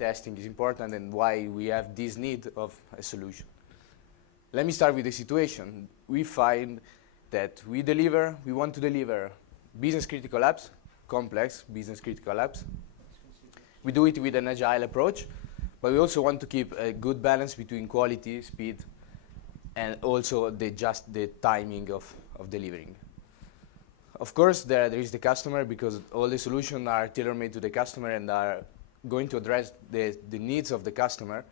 testing is important and why we have this need of a solution. Let me start with the situation. We find that we want to deliver business critical apps, complex business critical apps. We do it with an agile approach, but we also want to keep a good balance between quality, speed, and also the timing of delivering. Of course, there is the customer, because all the solutions are tailor-made to the customer and are going to address the needs of the customer.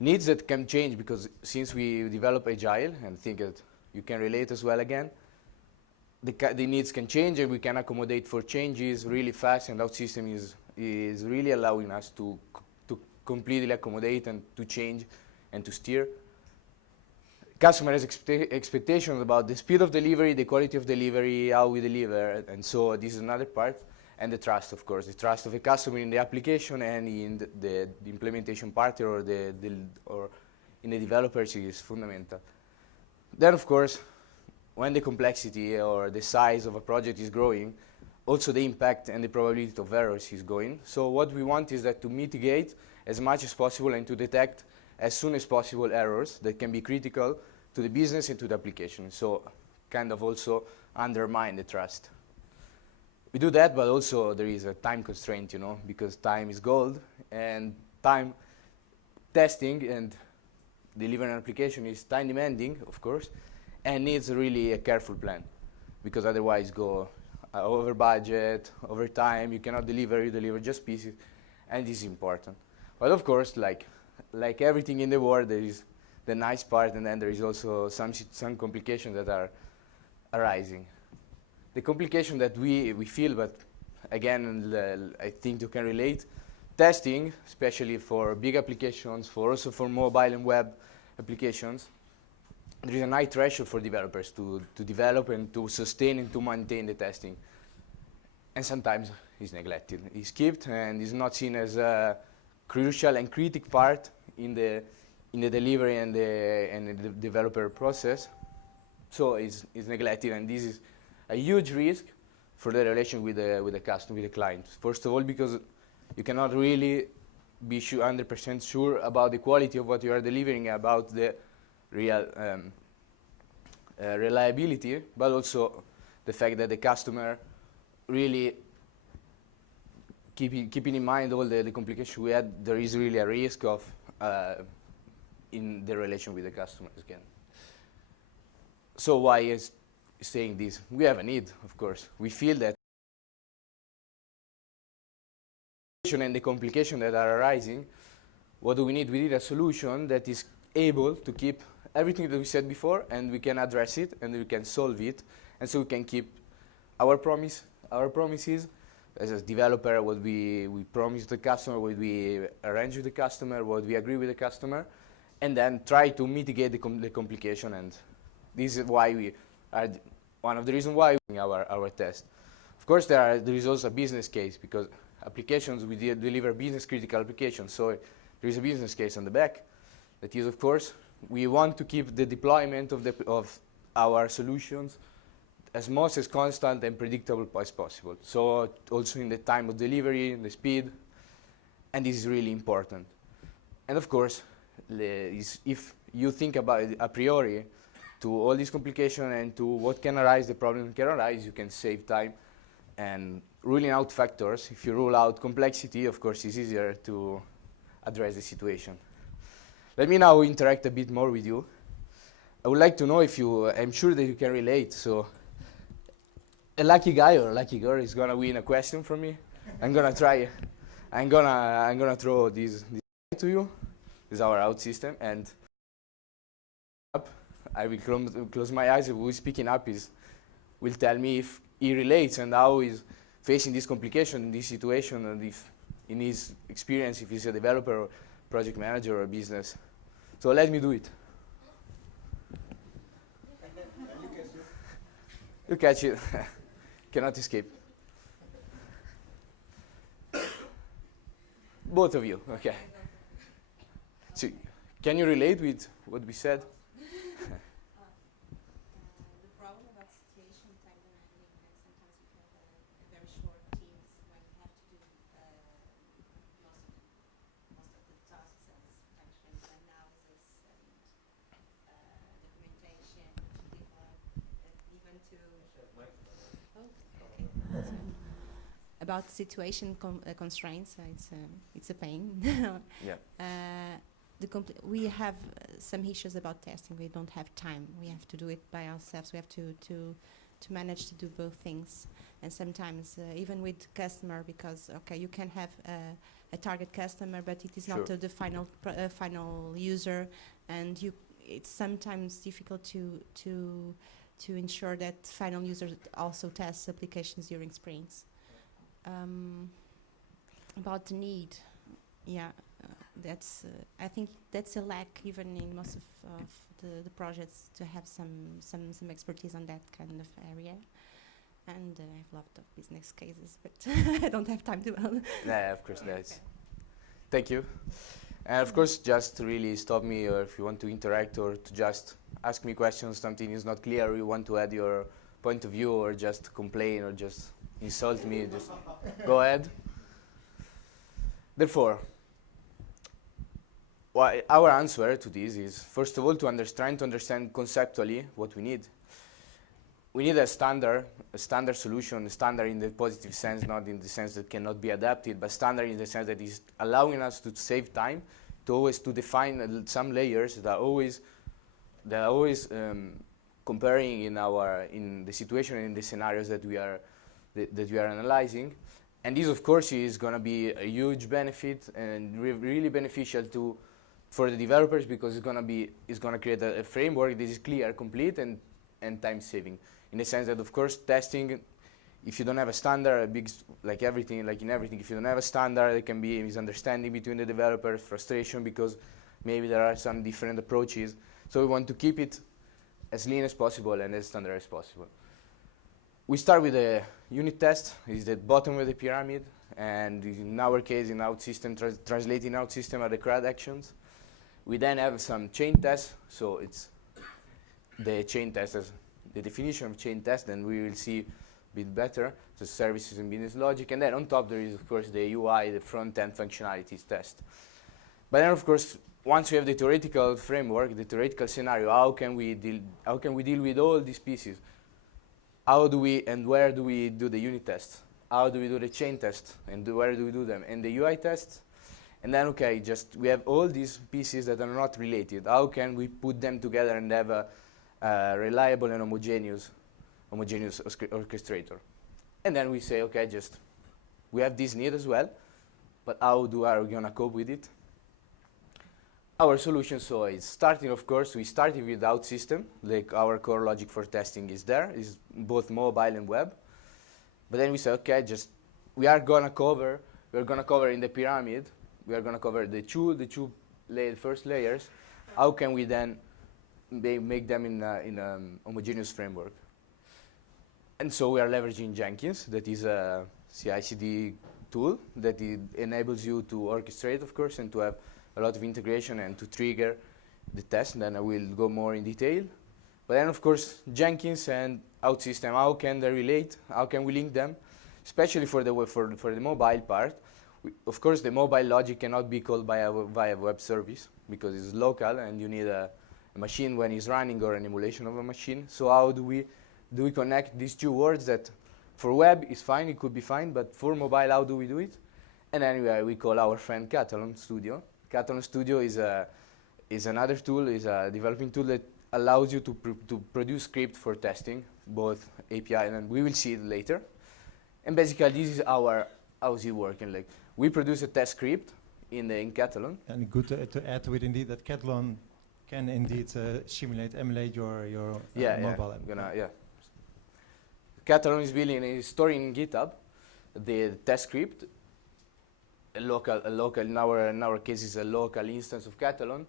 Needs that can change, because since we develop agile, and think that you can relate as well again, the needs can change and we can accommodate for changes really fast, and OutSystems is really allowing us to completely accommodate and to change and to steer. Customer has expectations about the speed of delivery, the quality of delivery, how we deliver, and so this is another part. And the trust, of course, the trust of the customer in the application and in the implementation partner or in the developers is fundamental. Then, of course, when the complexity or the size of a project is growing, also the impact and the probability of errors is going. So what we want is that to mitigate as much as possible and to detect as soon as possible errors that can be critical to the business and to the application. So kind of also undermine the trust. We do that, but also there is a time constraint, you know, because time is gold, and time testing and delivering an application is time demanding, of course, and needs really a careful plan, because otherwise go over budget, over time, you cannot deliver, you deliver just pieces, and this is important. But of course, like everything in the world, there is the nice part, and then there is also some complications that are arising. The complication that we feel, but again, I think you can relate, testing, especially for big applications, also for mobile and web applications, there is a high threshold for developers to develop and to sustain and to maintain the testing. And sometimes it's neglected. It's skipped and is not seen as a crucial and critical part in the delivery and the developer process. So it's neglected, and this is a huge risk for the relation with the customer, with the client. First of all, because you cannot really be 100% sure about the quality of what you are delivering, about the real reliability, but also the fact that the customer really keeping in mind all the complications we had, there is really a risk of in the relation with the customers again. So why is saying this? We have a need, of course. We feel that and the complications that are arising, what do we need? We need a solution that is able to keep everything that we said before, and we can address it, and we can solve it, and so we can keep our promises as a developer, what we promise the customer, what we arrange with the customer, what we agree with the customer, and then try to mitigate the complication. And this is why we are one of the reasons why we do our test. Of course, there is also a business case, because applications, we deliver business critical applications, so there is a business case on the back. That is, of course, we want to keep the deployment of our solutions as much as constant and predictable as possible. So also in the time of delivery, in the speed, and this is really important. And of course, if you think about it a priori to all these complications and to what can arise, the problem can arise, you can save time. And ruling out factors, if you rule out complexity, of course, it's easier to address the situation. Let me now interact a bit more with you. I would like to know if I'm sure that you can relate. So a lucky guy or a lucky girl is gonna win a question from me. I'm gonna try. I'm gonna throw this to you. This is our OutSystem, and I will close my eyes. Who is speaking up will tell me if he relates and how he's facing this complication, this situation, and if in his experience, if he's a developer or project manager or business. So let me do it. You catch it. Cannot escape. Both of you, okay. So, can you relate with what we said? The problem about situation, time demanding, and sometimes you have very short teams when you have to do lots of them. about situation constraints, it's a pain. Yeah. We have some issues about testing. We don't have time. We have to do it by ourselves. We have to manage to do both things. And sometimes even with customer, because okay, you can have a target customer, but it is not the final final user, and it's sometimes difficult to ensure that final users also test applications during sprints. About the need, yeah, that's I think that's a lack even in most of the projects to have some expertise on that kind of area. And I have a lot of business cases, but I don't have time to. Yeah, of course, that's. Thank you. And of course, just to really stop me, or if you want to interact, or to just ask me questions, something is not clear, or you want to add your point of view, or just complain, or just insult me, just go ahead. Therefore, our answer to this is, first of all, to understand conceptually what we need. We need a standard solution, standard in the positive sense, not in the sense that cannot be adapted, but standard in the sense that is allowing us to save time, to define some layers that are always comparing in the situation and in the scenarios that we are analyzing. And this, of course, is going to be a huge benefit and really beneficial for the developers, because it's going to create a framework that is clear, complete, and time saving. In the sense that, of course, testing, if you don't have a standard, like in everything, if you don't have a standard, there can be misunderstanding between the developers, frustration, because maybe there are some different approaches. So we want to keep it as lean as possible and as standard as possible. We start with a unit test. It's the bottom of the pyramid, and in our case, in OutSystems, translating OutSystems are the CRUD actions. We then have some chain tests, so it's the chain test as the definition of chain test, and we will see a bit better, the services and business logic. And then on top there is, of course, the UI, the front-end functionalities test. But then, of course, once we have the theoretical framework, the theoretical scenario, how can we deal with all these pieces? How do we and where do we do the unit tests? How do we do the chain test? And where do we do them? And the UI tests? And then, okay, we have all these pieces that are not related. How can we put them together and have a reliable and homogeneous orchestrator? And then we say, okay, we have this need as well, but how are we going to cope with it? Our solution, so is starting, of course, we started with OutSystems, like our core logic for testing is both mobile and web. But then we say, okay, we're going to cover in the pyramid, we are going to cover the two first layers. How can we then make them in a homogeneous framework? And so we are leveraging Jenkins, that is a CI/CD tool that enables you to orchestrate, of course, and to have a lot of integration and to trigger the test. And then I will go more in detail. But then, of course, Jenkins and OutSystems, how can they relate? How can we link them? Especially for the mobile part. Of course, the mobile logic cannot be called via web service, because it's local and you need a machine when it's running, or an emulation of a machine. So how do we connect these two words that for web is fine, it could be fine, but for mobile, how do we do it? And then we call our friend Katalon Studio. Katalon Studio is another tool, is a developing tool that allows you to produce script for testing, both API, and we will see it later. And basically, this is how's it working. Like, we produce a test script in Katalon. And good to add to it, indeed, that Katalon can indeed emulate your mobile app. Katalon is storing in GitHub the test script. A local in our case is a local instance of Katalon.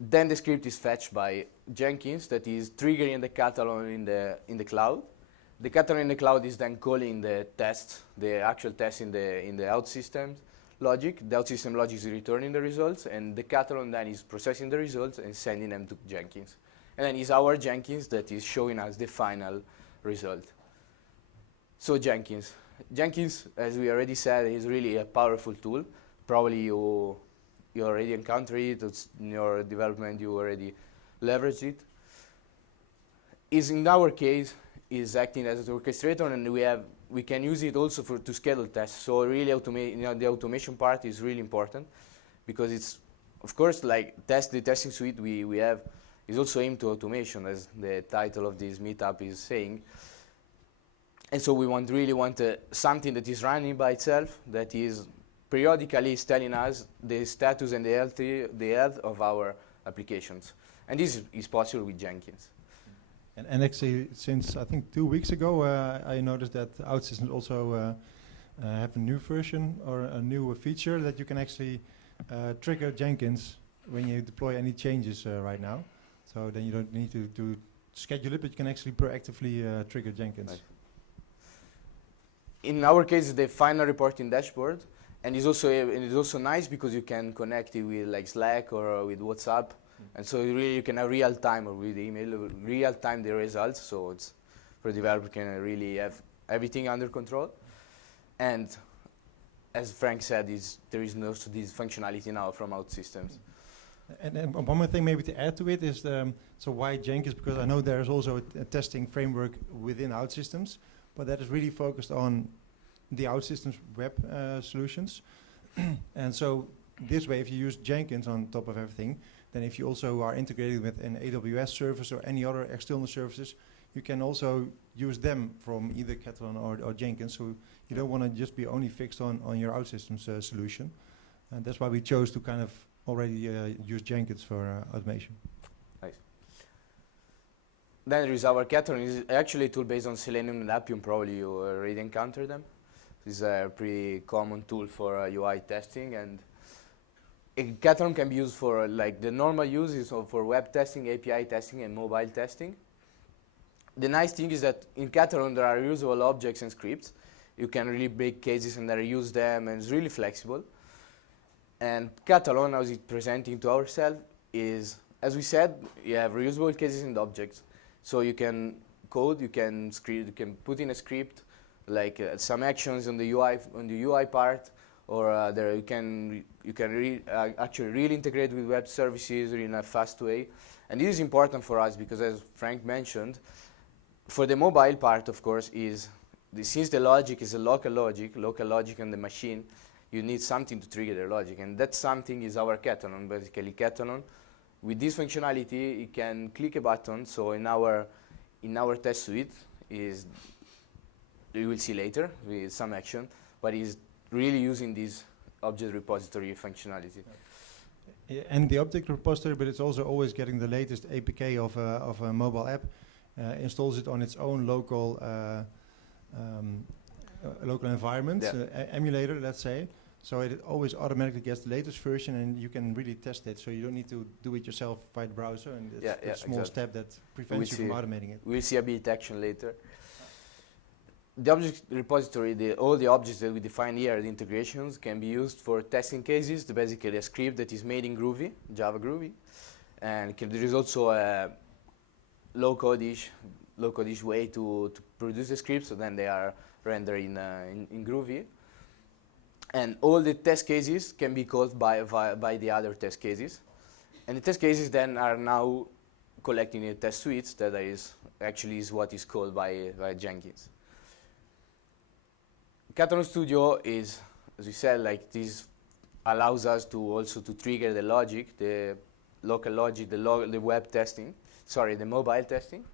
Then the script is fetched by Jenkins, that is triggering the Katalon in the cloud. The Katalon in the cloud is then calling the actual test in the OutSystems logic. The OutSystems logic is returning the results, and the Katalon then is processing the results and sending them to Jenkins. And then it's our Jenkins that is showing us the final result. So Jenkins, as we already said, is really a powerful tool. Probably you already encountered it. It's in your development, you already leveraged it. In our case, is acting as an orchestrator, and we can use it also to schedule tests. So really, the automation part is really important, because it's, of course, like the testing suite we have is also aimed to automation, as the title of this meetup is saying. And so we really want something that is running by itself, that is periodically telling us the status and the health of our applications. And this is possible with Jenkins. And actually, since I think 2 weeks ago, I noticed that OutSystems also have a new version or a new feature that you can actually trigger Jenkins when you deploy any changes right now. So then you don't need to schedule it, but you can actually proactively trigger Jenkins. Right. In our case, the final reporting dashboard, and it's also nice because you can connect it with like Slack or with WhatsApp. And so really you can have real time, or with email, real time the results. So it's for the developer can really have everything under control. And as Frank said, there is also this functionality now from OutSystems. And one more thing maybe to add to it is so why Jenkins? Because I know there is also a testing framework within OutSystems, but that is really focused on the OutSystems web solutions. And so this way, if you use Jenkins on top of everything, then if you also are integrated with an AWS service or any other external services, you can also use them from either Katalon or Jenkins. So you don't want to just be only fixed on your OutSystems solution. And that's why we chose to kind of already use Jenkins for automation. Nice. Then there is our Katalon. It's actually a tool based on Selenium and Appium. Probably you already encountered them. This is a pretty common tool for UI testing, and Katalon can be used for like the normal use is for web testing, API testing, and mobile testing. The nice thing is that in Katalon there are reusable objects and scripts. You can really break cases and reuse them, and it's really flexible. And Katalon, as it's presenting to ourselves, is, as we said, you have reusable cases and objects. So you can code, you can put in a script, like some actions on the UI part, or you can actually really integrate with web services in a fast way. And this is important for us because, as Frank mentioned, for the mobile part, of course, since the logic is a local logic on the machine, you need something to trigger the logic, and that something is our Katalon. Basically, Katalon, with this functionality, you can click a button. So in our test suite you will see later with some action, but is really using this object repository functionality. Yeah, and the object repository, but it's also always getting the latest APK of a mobile app, installs it on its own local environment, emulator, let's say. So it always automatically gets the latest version, and you can really test it. So you don't need to do it yourself by the browser, and it's a small step that prevents you from automating it. We'll see a bit action later. The object repository, all the objects that we define here, the integrations, can be used for testing cases. Basically, a script that is made in Groovy, Java Groovy, and there is also a low-code-ish way to produce the scripts, so then they are rendered in Groovy. And all the test cases can be called by the other test cases. And the test cases then are now collecting the test suites that is what is called by Jenkins. Katalon Studio is, as we said, like this allows us to also to trigger the logic, the local logic, the web testing, the mobile testing.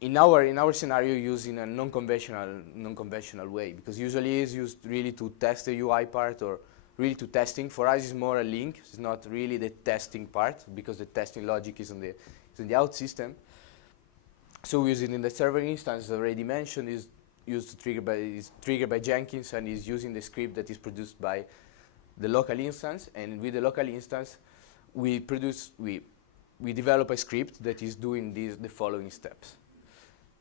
In our scenario, using a non-conventional way, because usually it's used really to test the UI part or really to testing. For us, it's more a link. It's not really the testing part because the testing logic is in the OutSystem. So we use it in the server instance, as already mentioned, is triggered by Jenkins, and is using the script that is produced by the local instance. And with the local instance, we develop a script that is doing the following steps.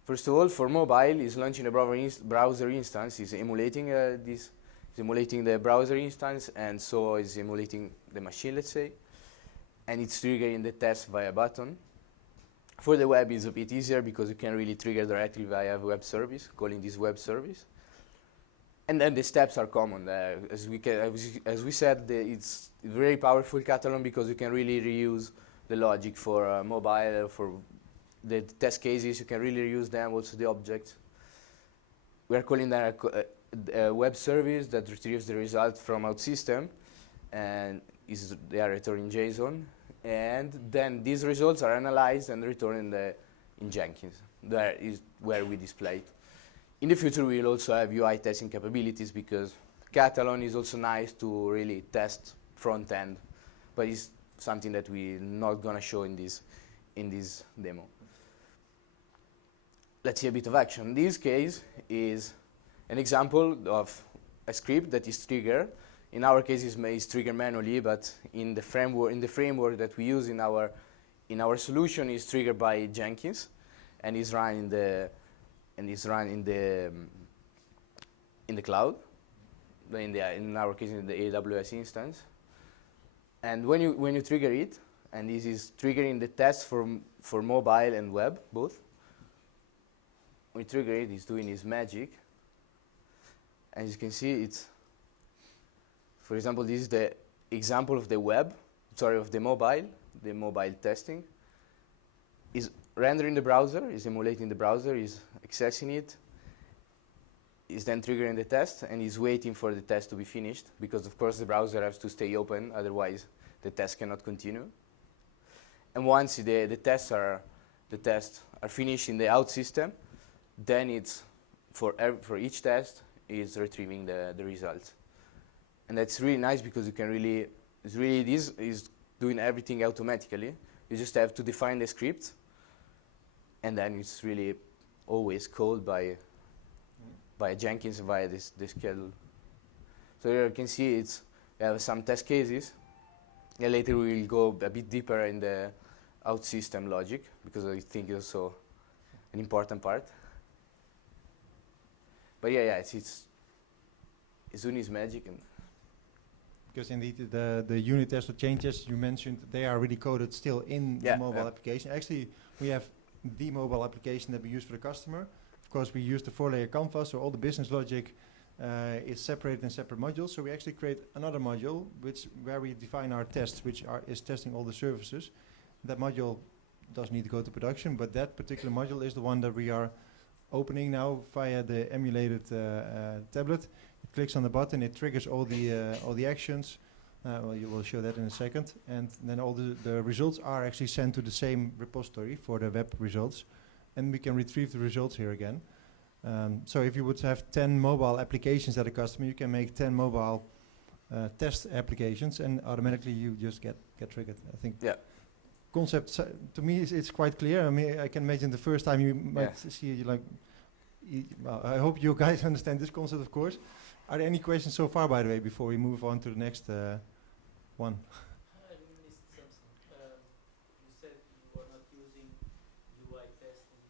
First of all, for mobile, is launching a browser instance, is emulating the browser instance, and so is emulating the machine, let's say, and it's triggering the test via button. For the web, it's a bit easier because you can really trigger directly via web service, calling this web service. And then the steps are common. As we said, it's very powerful Katalon because you can really reuse the logic for mobile, for the test cases, you can really reuse them, also the objects. We are calling that a web service that retrieves the result from OutSystem, and they are returned in JSON. And then these results are analyzed and returned in Jenkins. That is where we display it. In the future, we will also have UI testing capabilities, because Katalon is also nice to really test front end, but it's something that we're not going to show in this demo. Let's see a bit of action. This case is an example of a script that is triggered. In our case, it's triggered manually, but in the framework that we use in our solution, is triggered by Jenkins, and is run in the cloud. In our case, in the AWS instance. And when you trigger it, and this is triggering the test for mobile and web both. When you trigger it, it's doing its magic. As you can see, for example, this is the example of the of the mobile testing. Is rendering the browser, is emulating the browser, is accessing it, is then triggering the test, and is waiting for the test to be finished, because of course the browser has to stay open, otherwise the test cannot continue. And once the tests are finished in the OutSystem, then it's for each test is retrieving the results. And that's really nice, because you can this is doing everything automatically. You just have to define the script, and then it's really always called by Jenkins via this schedule. So here you can see we have some test cases. And later we will go a bit deeper in the OutSystem logic, because I think it's also an important part. But yeah, it's doing its magic. And because indeed the unit tests or change tests you mentioned, they are really coded still in the mobile application. Actually, we have the mobile application that we use for the customer. Of course, we use the 4-layer canvas, so all the business logic is separated in separate modules. So we actually create another module where we define our tests, which is testing all the services. That module doesn't need to go to production, but that particular module is the one that we are opening now via the emulated tablet. It clicks on the button, it triggers all the actions. Well, you will show that in a second. And then all the results are actually sent to the same repository for the web results. And we can retrieve the results here again. So if you would have 10 mobile applications at a customer, you can make 10 mobile test applications, and automatically you just get triggered. I think concept to me it's quite clear. I mean, I can imagine the first time you might see well, I hope you guys understand this concept, of course. Are there any questions so far, by the way, before we move on to the next one? I missed something. You said you were not using UI testing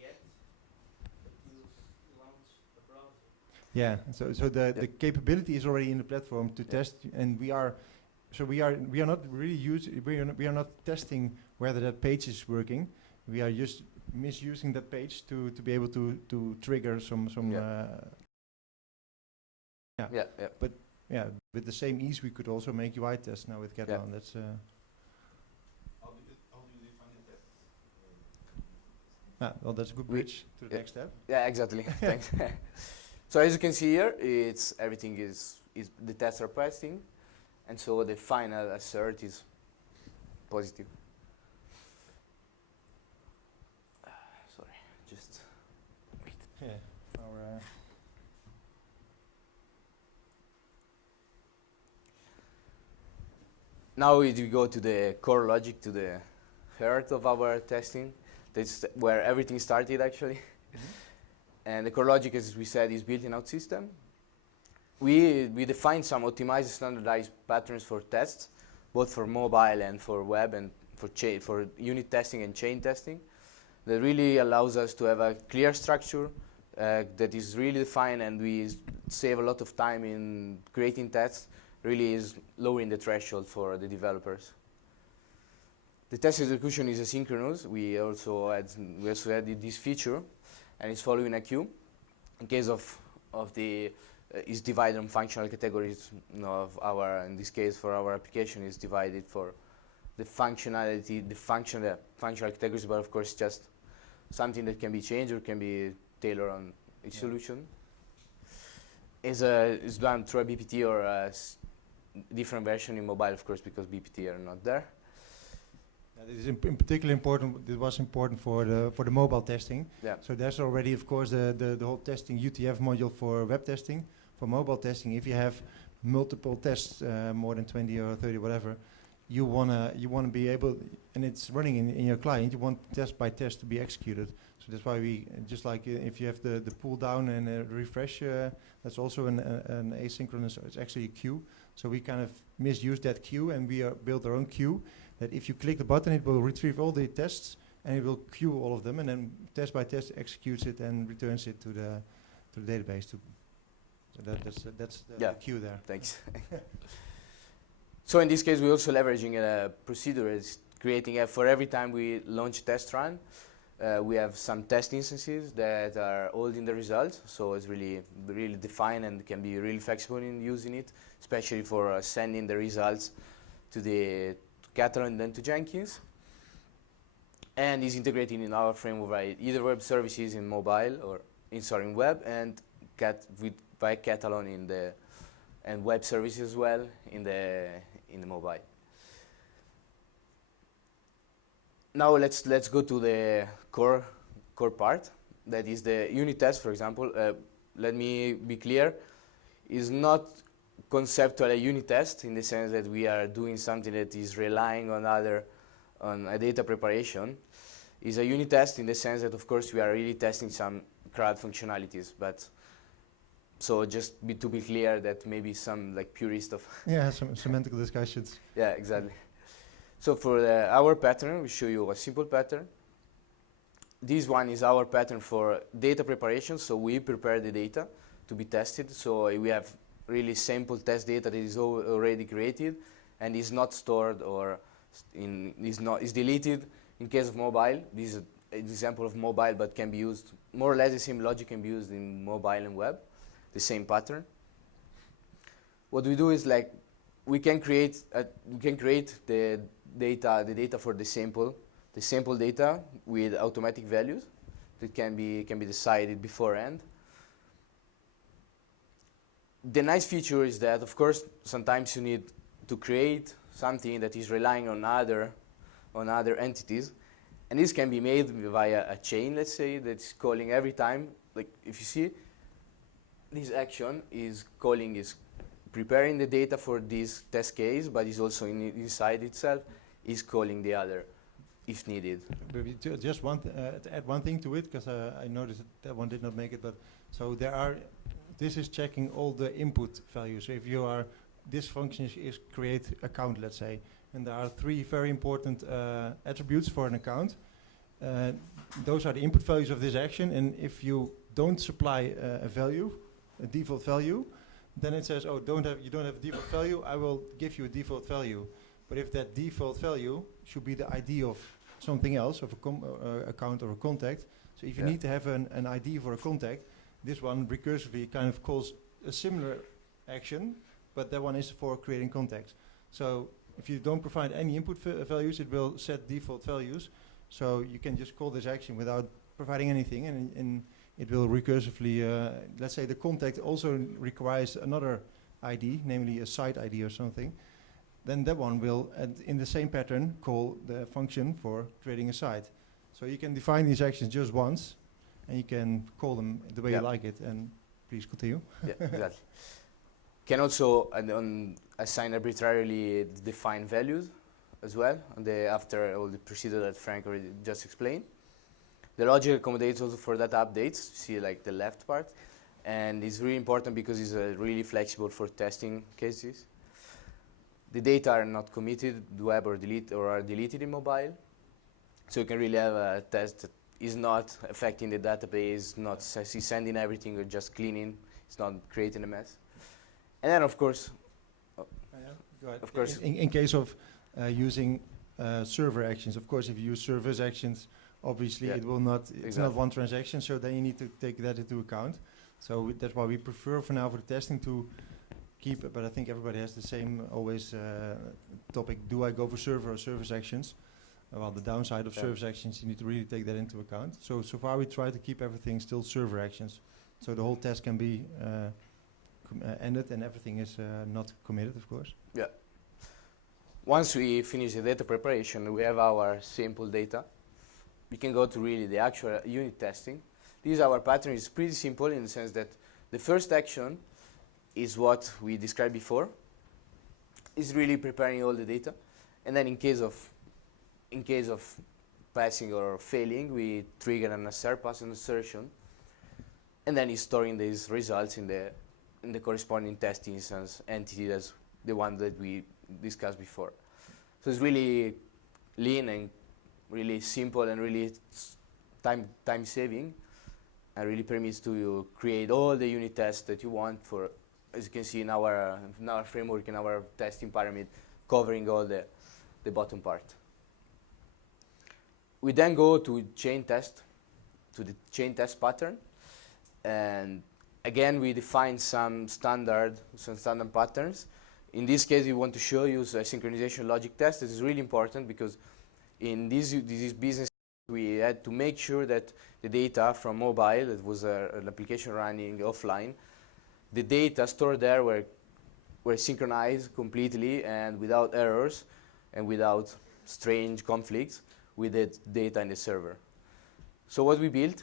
yet, but you launched a browser. Yeah, so the capability is already in the platform to test, and we are not really we are not testing whether that page is working. We are just misusing that page to be able to trigger some But with the same ease we could also make UI tests now with Katalon. That's How do you define the tests? well, that's a good bridge to the next step. Yeah, exactly. Thanks. So as you can see here, everything is the tests are passing, and so the final assert is positive. Sorry, just wait. Yeah. Now we go to the core logic, to the heart of our testing. That's where everything started, actually. And the core logic, as we said, is built in OutSystem. We define some optimized standardized patterns for tests, both for mobile and for web, and for unit testing and chain testing. That really allows us to have a clear structure that is really defined, and we save a lot of time in creating tests. Really is lowering the threshold for the developers. The test execution is asynchronous. We also added this feature, and it's following a queue. In case of the is divided on functional categories of our, in this case for our application, is divided for the functionality, the functional categories, but of course just something that can be changed or can be tailored on each solution. Is done through a BPT or a different version in mobile, of course, because BPT are not there. It is in particular important. It was important for the mobile testing. Yeah. So there's already, of course, the whole testing UTF module for web testing. For mobile testing, if you have multiple tests, more than 20 or 30, whatever, you wanna be able, and it's running in your client. You want test by test to be executed. So that's why we just like if you have the pull down and refresh, that's also an asynchronous. It's actually a queue. So we kind of misuse that queue, and we built our own queue. That if you click the button, it will retrieve all the tests, and it will queue all of them, and then test by test executes it and returns it to the database. So that's the queue there. Thanks. So in this case, we're also leveraging a procedure. It's creating for every time we launch test run, we have some test instances that are holding the results. So it's really defined and can be really flexible in using it, especially for sending the results to Katalon and then to Jenkins. And is integrated in our framework by either web services in mobile or in web, and by Katalon and web services as well in the mobile. Now let's go to the core part. That is the unit test, for example. Let me be clear: is not conceptual a unit test in the sense that we are doing something that is relying on a data preparation. Is a unit test in the sense that, of course, we are really testing some CRUD functionalities. But so just to be clear, that maybe some like purist of some semantic discussions. Yeah, exactly. So for our pattern, we show you a simple pattern. This one is our pattern for data preparation. So we prepare the data to be tested. So we have really sample test data that is already created and is not stored or is deleted. In case of mobile, this is an example of mobile, but can be used more or less the same logic can be used in mobile and web, the same pattern. What we do is like we can create the data for the sample data with automatic values that can be decided beforehand. The nice feature is that, of course, sometimes you need to create something that is relying on other entities, and this can be made via a chain, let's say, that's calling every time. Like if you see, this action is preparing the data for this test case, but is also inside itself is calling the other if needed. Maybe just to add one thing to it, because I noticed that one did not make it. But so this is checking all the input values. So if you are, this function is create account, let's say, and there are 3 very important attributes for an account. Those are the input values of this action, and if you don't supply a default value, then it says, oh, you don't have a default value, I will give you a default value. But if that default value should be the ID of something else, of a account or a contact, so if you need to have an ID for a contact, this one recursively kind of calls a similar action, but that one is for creating contacts. So if you don't provide any input values, it will set default values. So you can just call this action without providing anything, and it will recursively, let's say the contact also requires another ID, namely a site ID or something. Then that one will, in the same pattern, call the function for creating a site. So you can define these actions just once, and you can call them the way you like it. And please continue. Yeah, exactly. Can also assign arbitrarily defined values as well, after all the procedure that Frank already just explained. The logic accommodates also for data updates. See, like the left part, and it's really important because it's really flexible for testing cases. The data are not committed, web or are deleted in mobile, so you can really have a test that is not affecting the database, not sending everything or just cleaning. It's not creating a mess. And then, of course, of course, in case of using server actions, of course, if you use service actions, obviously it will not. It's not one transaction, so then you need to take that into account. So that's why we prefer for now for the testing to keep, but I think everybody has the same always topic. Do I go for server or service actions? Well, the downside of service actions, you need to really take that into account. So far we try to keep everything still server actions. So the whole test can be ended and everything is not committed, of course. Yeah. Once we finish the data preparation, we have our sample data. We can go to really the actual unit testing. This our pattern is pretty simple in the sense that the first action is what we described before. Is really preparing all the data, and then in case of passing or failing, we trigger an assert pass and assertion, and then it's storing these results in the corresponding test instance entity that's the one that we discussed before. So it's really lean and really simple and really time saving, and really permits to create all the unit tests that you want for, as you can see in our framework, in our testing pyramid, covering all the bottom part. We then go to chain test, to the chain test pattern, and again we define some standard patterns. In this case, we want to show you a synchronization logic test. This is really important because in this business, we had to make sure that the data from mobile, that was an application running offline, the data stored there were synchronized completely and without errors and without strange conflicts with the data in the server. So what we built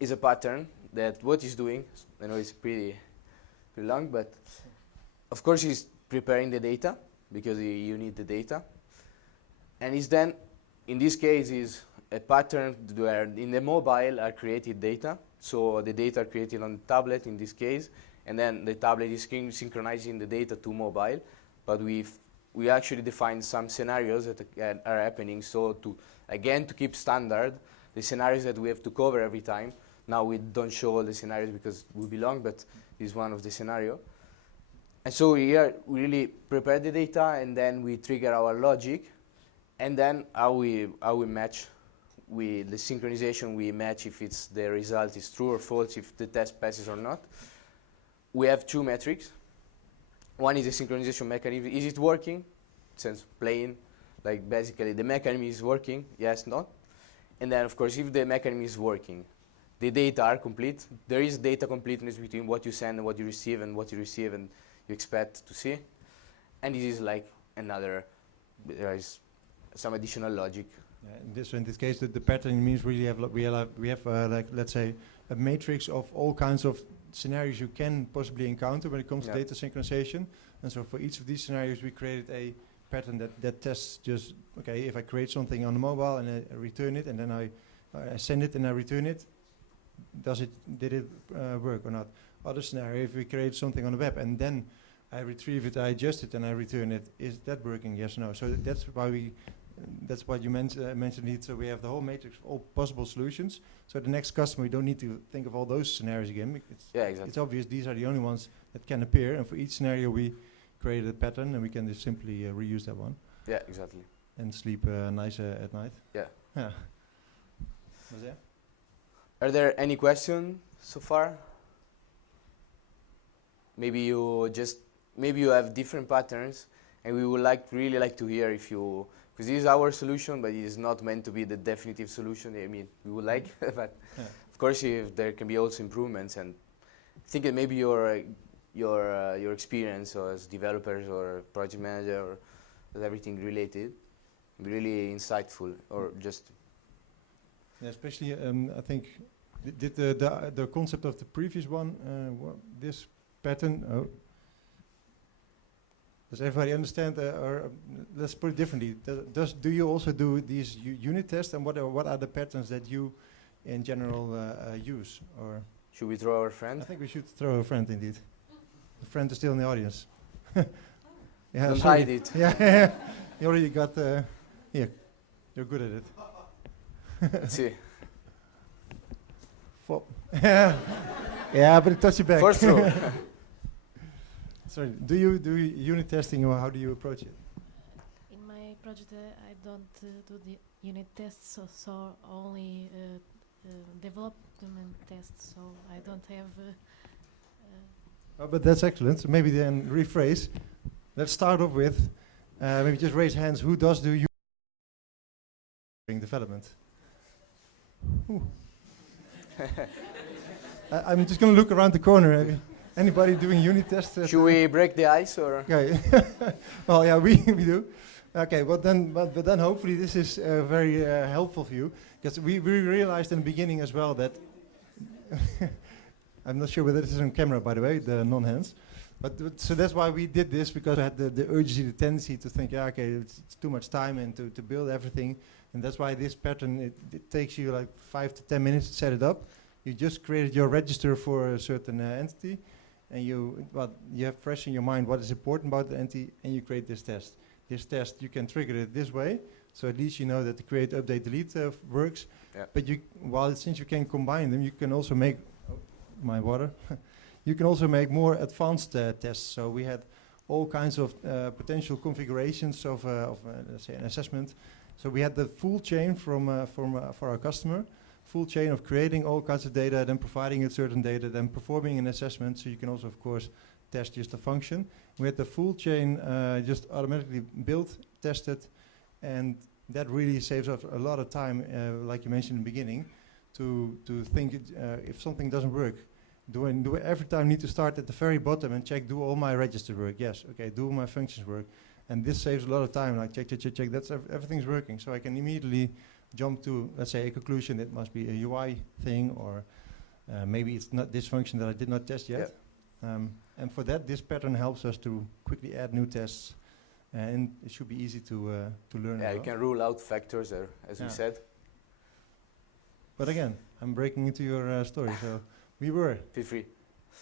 is a pattern that what it's doing, I know it's pretty long, but of course it's preparing the data because you need the data. And it's then, in this case, is a pattern where in the mobile are created data. So the data are created on the tablet in this case, and then the tablet is synchronizing the data to mobile. But we actually defined some scenarios that are happening. So to keep standard, the scenarios that we have to cover every time. Now we don't show all the scenarios because it will be long, but this is one of the scenarios. And so we really prepare the data, and then we trigger our logic, and then how we match with the synchronization. We match if the result is true or false, if the test passes or not. We have two metrics. One is the synchronization mechanism. Is it working? Since plain, like basically the mechanism is working, yes, not. And then of course, if the mechanism is working, the data are complete. There is data completeness between what you send and what you receive and what you receive and you expect to see. And this is like there is some additional logic. In this case, the pattern means we have like, let's say, a matrix of all kinds of scenarios you can possibly encounter when it comes to data synchronization. And so for each of these scenarios, we created a pattern that tests just, okay, if I create something on the mobile and I return it, and then I send it and I return it, did it work or not? Other scenario, if we create something on the web and then I retrieve it, I adjust it, and I return it, is that working? Yes or no? So that's why that's what you mentioned it. So we have the whole matrix of all possible solutions. So the next customer, we don't need to think of all those scenarios again. Exactly. It's obvious these are the only ones that can appear, and for each scenario we created a pattern, and we can just simply reuse that one. Yeah, exactly. And sleep nice at night. Yeah. Yeah. Was there? Are there any questions so far? Maybe you have different patterns, and we would really like to hear if you, because this is our solution, but it is not meant to be the definitive solution. I mean, we would like, but of course, if there can be also improvements, and I think that maybe your experience as developers or project manager or everything related, really insightful, or just. Yeah, especially, I think, did the concept of the previous one, this pattern. Does everybody understand? Or let's put it differently. Do you also do these unit tests, and what are the patterns that you, in general, use? Or should we throw our friend? I think we should throw a friend indeed. The friend is still in the audience. Yeah, don't hide it. Yeah, you already got. Here, you're good at it. Let's see. Yeah, but it touched you back. First row. Sorry, do you do unit testing, or how do you approach it? In my project, I don't do the unit tests, so only development tests. So I don't have But that's excellent. So maybe then rephrase. Let's start off with maybe just raise hands. Who does do you development? I'm just going to look around the corner. Anybody doing unit tests? Should we break the ice or? Okay. Well, yeah, we do. Okay, but then hopefully this is very helpful for you, because we realized in the beginning as well that I'm not sure whether this is on camera, by the way, the non-hands. But so that's why we did this, because I had the urgency, the tendency to think, yeah, okay, it's too much time and to build everything. And that's why this pattern, it takes you like 5 to 10 minutes to set it up. You just created your register for a certain entity, and you have fresh in your mind what is important about the entity, and you create this test. This test, you can trigger it this way, so at least you know that the create, update, delete works. Yeah. But since you can combine them, you can also make my water. You can also make more advanced tests. So we had all kinds of potential configurations of let's say, an assessment. So we had the full chain for our customer, full chain of creating all kinds of data, then providing it certain data, then performing an assessment. So you can also, of course, test just a function. We had the full chain just automatically built, tested, and that really saves us a lot of time, like you mentioned in the beginning, to think if something doesn't work. Do I every time need to start at the very bottom and check, do all my registers work? Yes, okay, do all my functions work? And this saves a lot of time, like check, that's everything's working. So I can immediately jump to, let's say, a conclusion. It must be a UI thing, or maybe it's not this function that I did not test yet. Yeah. And for that, this pattern helps us to quickly add new tests, and it should be easy to learn. Yeah, you can rule out factors there, as we said. But again, I'm breaking into your story, so we were. Feel free.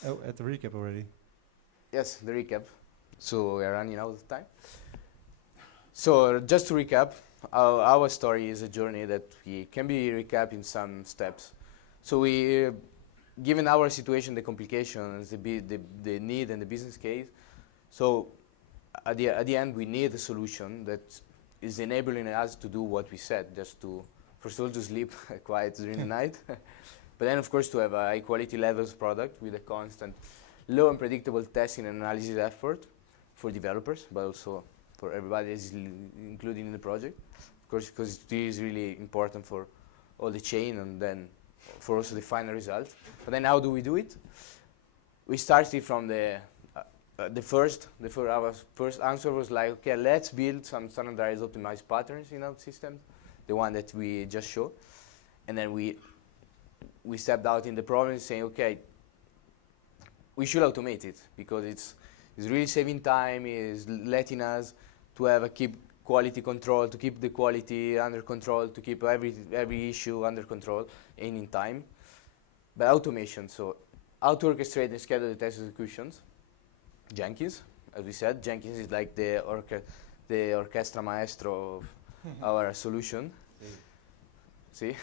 Oh, at the recap already. Yes, the recap. So we are running out of time. So just to recap, our story is a journey that we can be recapped in some steps. So we, given our situation, the complications, the need and the business case, so at the end we need a solution that is enabling us to do what we said, just to, first of all, to sleep quiet during the night, but then of course to have a high quality levels product with a constant low and predictable testing and analysis effort for developers, but also for everybody that is included in the project, of course, because it is really important for all the chain and then for also the final result. But then how do we do it? We started from our first answer was like, okay, let's build some standardized optimized patterns in OutSystems, the one that we just showed. And then we stepped out in the problem saying, okay, we should automate it because it's really saving time, is letting us to have a keep quality control, to keep the quality under control, to keep every issue under control and in time. But automation, so how to orchestrate and schedule the test executions. Jenkins, as we said, Jenkins is like the orchestra maestro of our solution. See?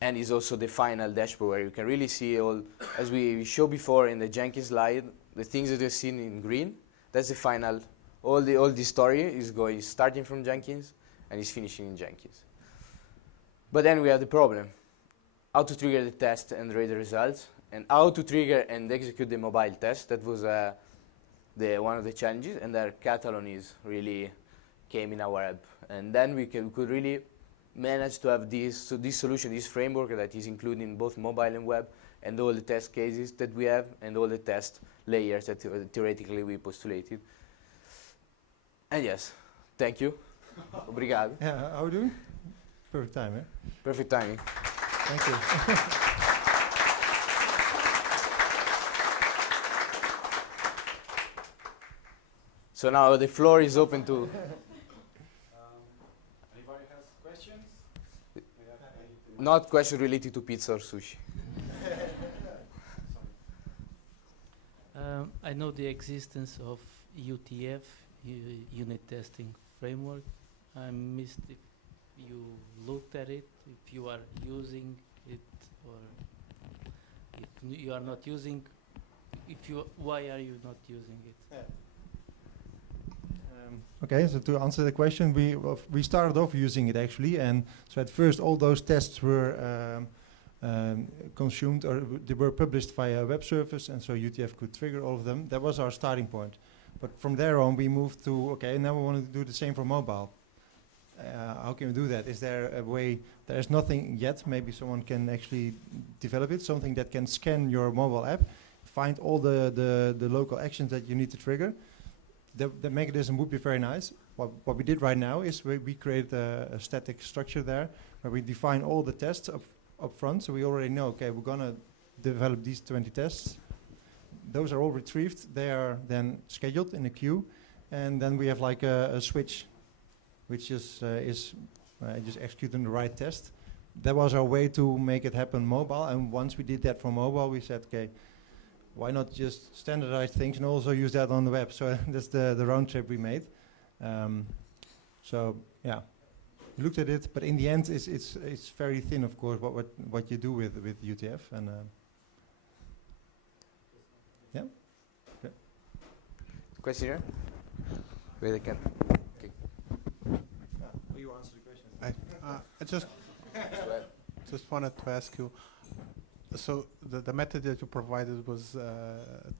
And is also the final dashboard where you can really see all, as we showed before in the Jenkins slide, the things that you've seen in green, that's the final, all the story is starting from Jenkins and is finishing in Jenkins. But then we have the problem, how to trigger the test and read the results, and how to trigger and execute the mobile test. That was one of the challenges, and there Katalon is really came in our app. And then we could really manage to have this solution, this framework that is including both mobile and web, and all the test cases that we have, and all the test layers that theoretically we postulated. And yes, thank you. Obrigado. Yeah, how are we doing? Perfect time, eh? Perfect timing. Thank you. So now the floor is open to... Anybody has questions? Not question related to pizza or sushi. I know the existence of UTF, unit testing framework. I missed if you looked at it, if you are using it, or if you are not using, why are you not using it? Yeah. Okay, so to answer the question, we started off using it actually, and so at first all those tests were consumed, or they were published via a web service, and so UTF could trigger all of them. That was our starting point. But from there on, we moved to, okay, now we want to do the same for mobile. How can we do that? Is there a way? There is nothing yet. Maybe someone can actually develop it, something that can scan your mobile app, find all the local actions that you need to trigger. The mechanism would be very nice. What we did right now is we created a static structure there where we define all the tests up front. So we already know, okay, we're going to develop these 20 tests. Those are all retrieved. They are then scheduled in a queue. And then we have like a switch, which is just executing the right test. That was our way to make it happen mobile. And once we did that for mobile, we said, okay, why not just standardize things and also use that on the web? So that's the round trip we made. So yeah, we looked at it, but in the end, it's very thin, of course, what you do with UTF. And yeah. Okay. Question here? Wait, I can. Okay. Will you answer the question? I just wanted to ask you. So the method that you provided was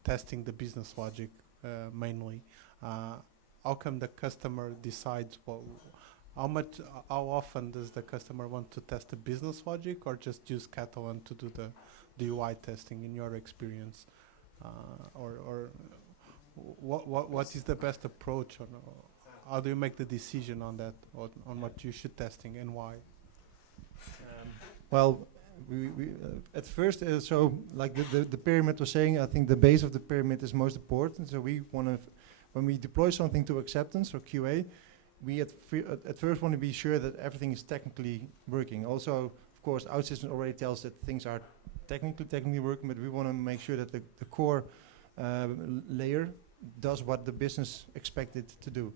testing the business logic mainly. How come the customer decides how often does the customer want to test the business logic, or just use Katalon to do the UI testing in your experience, or what is the best approach on how do you make the decision on that, on what you should testing and why? Well, we at first, so like the pyramid was saying, I think the base of the pyramid is most important. So we want to, when we deploy something to acceptance or QA, we at first want to be sure that everything is technically working. Also, of course, OutSystems already tells that things are technically working, but we want to make sure that the core layer does what the business expected to do.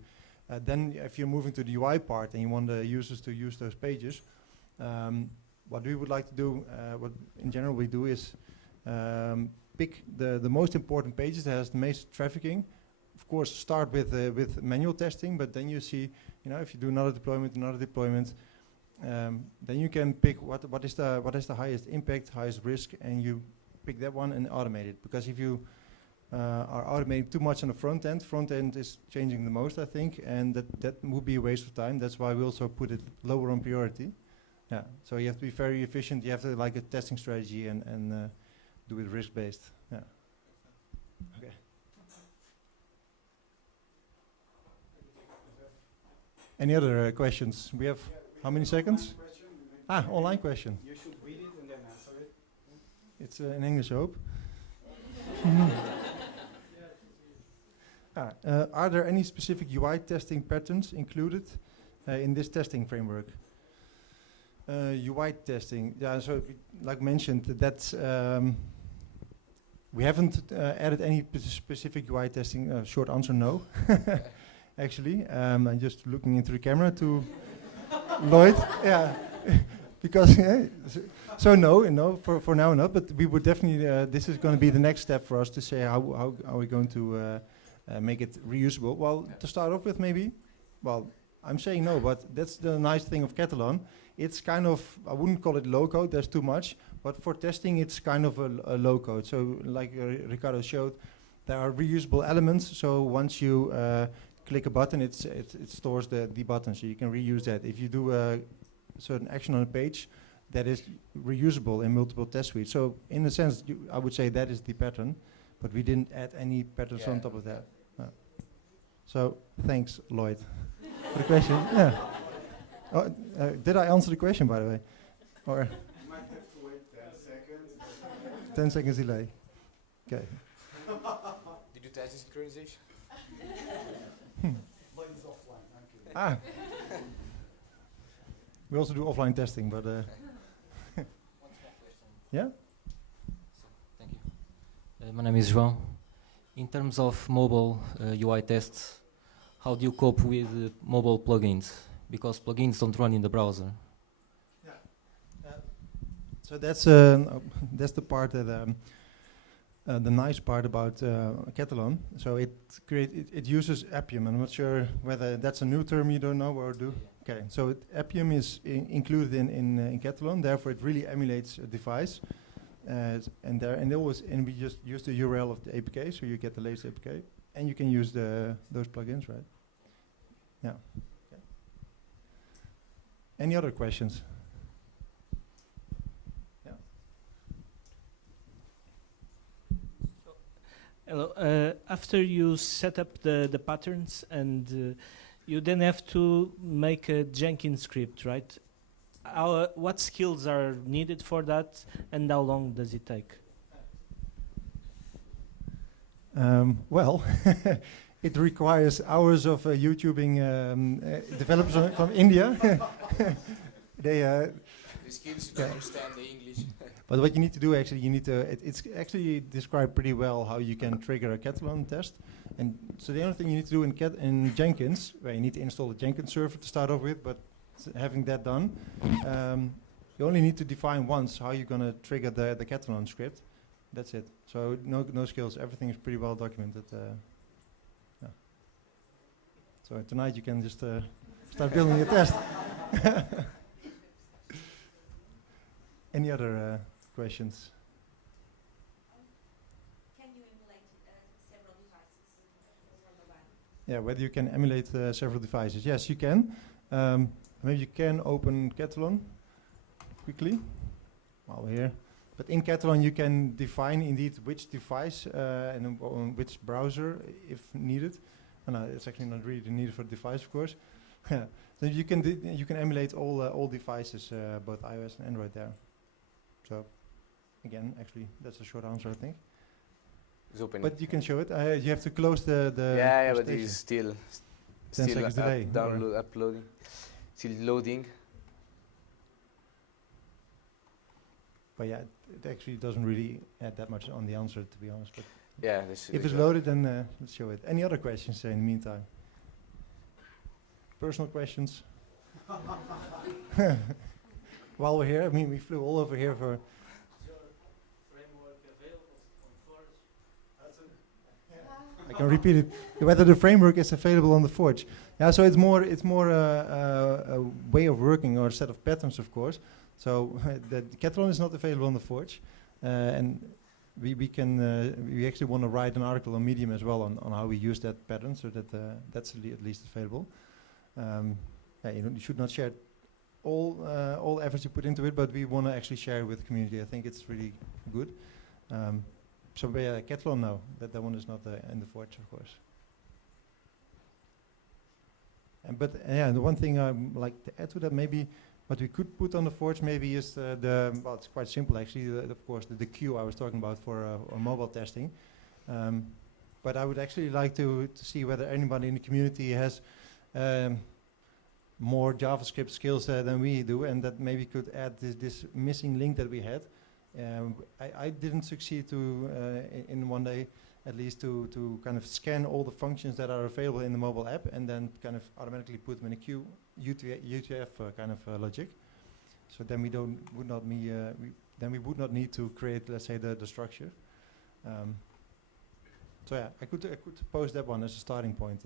Then if you're moving to the UI part and you want the users to use those pages, what we would like to do, what in general we do is pick the most important pages that has the most trafficking. Of course, start with manual testing, but then you see, if you do another deployment, then you can pick what is the highest impact, highest risk, and you pick that one and automate it. Because if you are automating too much on the front end is changing the most, I think, and that would be a waste of time. That's why we also put it lower on priority. Yeah, so you have to be very efficient. You have to like a testing strategy and do it risk-based. Yeah. Okay. Any other questions? We have how many seconds? Online question. You should read it and then answer it. It's in English, I hope. Are there any specific UI testing patterns included in this testing framework? UI testing, yeah. So, like mentioned, that's we haven't added any specific UI testing. Short answer, no. Actually, I'm just looking into the camera to Lloyd. Yeah, because so no, for now not. But we would definitely. This is going to be the next step for us to say how are we going to make it reusable. Well, to start off with, maybe. Well, I'm saying no, but that's the nice thing of Katalon. It's kind of, I wouldn't call it low code, there's too much, but for testing it's kind of a low code. So like Ricardo showed, there are reusable elements, so once you click a button, it stores the button, so you can reuse that. If you do a certain action on a page, that is reusable in multiple test suites. So in a sense, I would say that is the pattern, but we didn't add any patterns on top of that. So thanks, Lloyd, for the question. Yeah. Oh, did I answer the question, by the way? Or You might have to wait 10 seconds. 10 seconds delay. Okay. Did you test the synchronization? Mine is offline, I'm kidding. We also do offline testing, but yeah. Thank you. My name is João. In terms of mobile UI tests, how do you cope with mobile plugins? Because plugins don't run in the browser. Yeah. So that's the part that the nice part about Katalon. So it uses Appium. I'm not sure whether that's a new term you don't know or do. Okay, so Appium is included in Katalon, therefore it really emulates a device. And we just use the URL of the APK, so you get the latest APK, and you can use those plugins, right? Yeah. Okay. Any other questions? Yeah. Hello. After you set up the patterns and you then have to make a Jenkins script, right? What skills are needed for that, and how long does it take? Well, it requires hours of YouTubing developers from India. The skills to understand the English. But what you need to do actually, it's actually described pretty well how you can trigger a Katalon test. And so the only thing you need to do in Jenkins, where you need to install the Jenkins server to start off with, but having that done, you only need to define once how you're going to trigger the Katalon script. That's it. So no skills. Everything is pretty well documented. Yeah. So tonight you can just start building a test. Any other questions? Can you emulate several devices? Yeah, whether you can emulate several devices. Yes, you can. Maybe you can open Katalon quickly while we're here. But in Katalon you can define indeed which device and on which browser if needed. No, it's actually not really needed for the device, of course. So you can emulate all devices, both iOS and Android there. So again, actually, that's a short answer, I think. It's open. But you can show it. You have to close the. Yeah, but it's still 10 seconds delay. Uploading, still loading. But yeah, it actually doesn't really add that much on the answer, to be honest. But yeah, if it's loaded, then let's show it. Any other questions in the meantime? Personal questions? While we're here, I mean, we flew all over here for. I can repeat it. Whether the framework is available on the Forge. Yeah, so it's more a way of working or a set of patterns, of course. So the Katalon is not available on the Forge, and we actually want to write an article on Medium as well on how we use that pattern, so that that's at least available. Yeah, you should not share all efforts you put into it, but we want to actually share it with the community. I think it's really good. So yeah, Katalon now. That one is not in the Forge, of course. But yeah, the one thing I'd like to add to that, maybe what we could put on the Forge maybe is well, it's quite simple actually. Of course, the queue I was talking about for mobile testing. But I would actually like to see whether anybody in the community has more JavaScript skills than we do, and that maybe could add this missing link that we had. I didn't succeed to in one day at least to kind of scan all the functions that are available in the mobile app and then kind of automatically put them in a queue UTF kind of logic. So then we would not need to create, let's say, the structure. So yeah, I could pose that one as a starting point.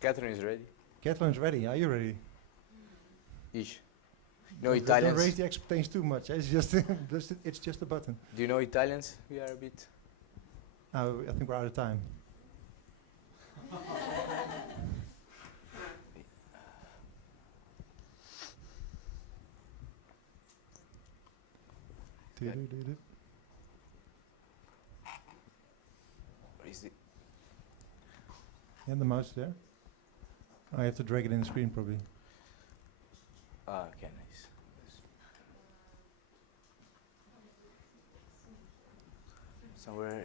Catherine is ready. Katalon is ready. Are you ready? Ish. No Don't Italians. raise the expectations too much. It's just it's just a button. Do you know Italians? We are a bit. I think we're out of time. Where is it? Yeah, the mouse there. I have to drag it in the screen probably. Ah, okay, nice. Somewhere.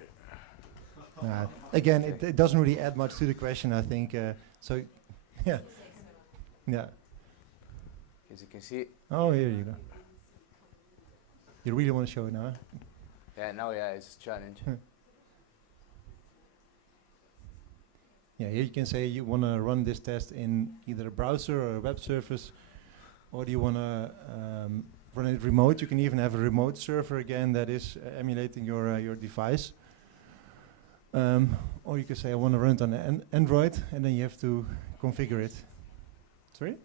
Again, it doesn't really add much to the question, I think. So, yeah. Yeah. As you can see. Oh, here you go. You really want to show it now? Huh? Yeah, now it's a challenge. Yeah, here you can say you want to run this test in either a browser or a web service, or do you want to run it remote? You can even have a remote server again that is emulating your device. Or you can say I want to run it on Android, and then you have to configure it. Sorry?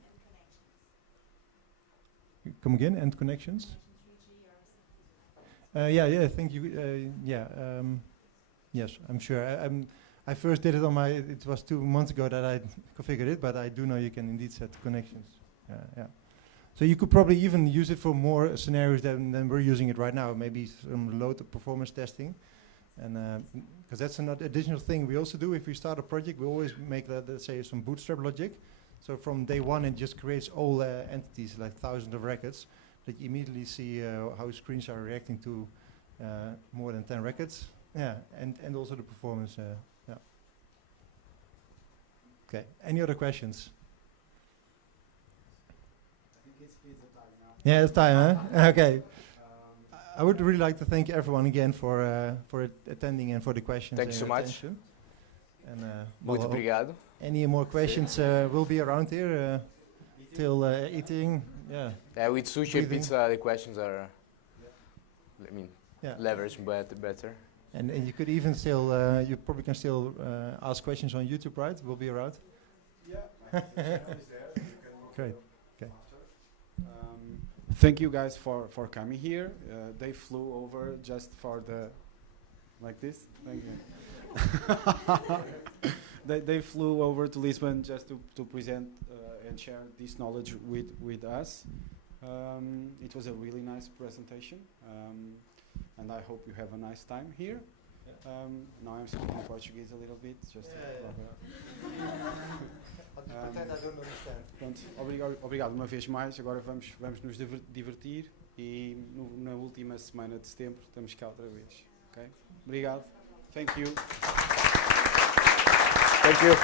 Come again, end connections? Yeah, I think you, yes, I'm sure. I first did it on my, it was 2 months ago that I configured it, but I do know you can indeed set connections. Yeah. So you could probably even use it for more scenarios than we're using it right now, maybe some load performance testing. And because that's another additional thing we also do if we start a project, we always make, let's say, some bootstrap logic. So from day one, it just creates all entities, like thousands of records, that you immediately see how screens are reacting to more than 10 records. Yeah, and also the performance. Yeah. Okay. Any other questions? I think it's pizza time now. Yeah, it's time, huh? Okay. I would really like to thank everyone again for attending and for the questions. Thanks so much. And Muito obrigado. any more questions? We'll be around here till eating. Yeah. Yeah, with sushi and pizza, the questions are, I mean, leveraged better. And you could even still, you probably can still ask questions on YouTube, right? We'll be around. Yeah, my channel is there. You can look Great. after. Okay. Thank you guys for coming here. They flew over just for the, like this. Thank you. They flew over to Lisbon just to present and share this knowledge with us. It was a really nice presentation, and I hope you have a nice time here. Now I'm speaking Portuguese a little bit, just to pretend I don't understand. Pronto, obrigado uma vez mais. Agora vamos nos divertir e na última semana de setembro estamos cá outra vez. Okay? Obrigado. Thank you. Thank you.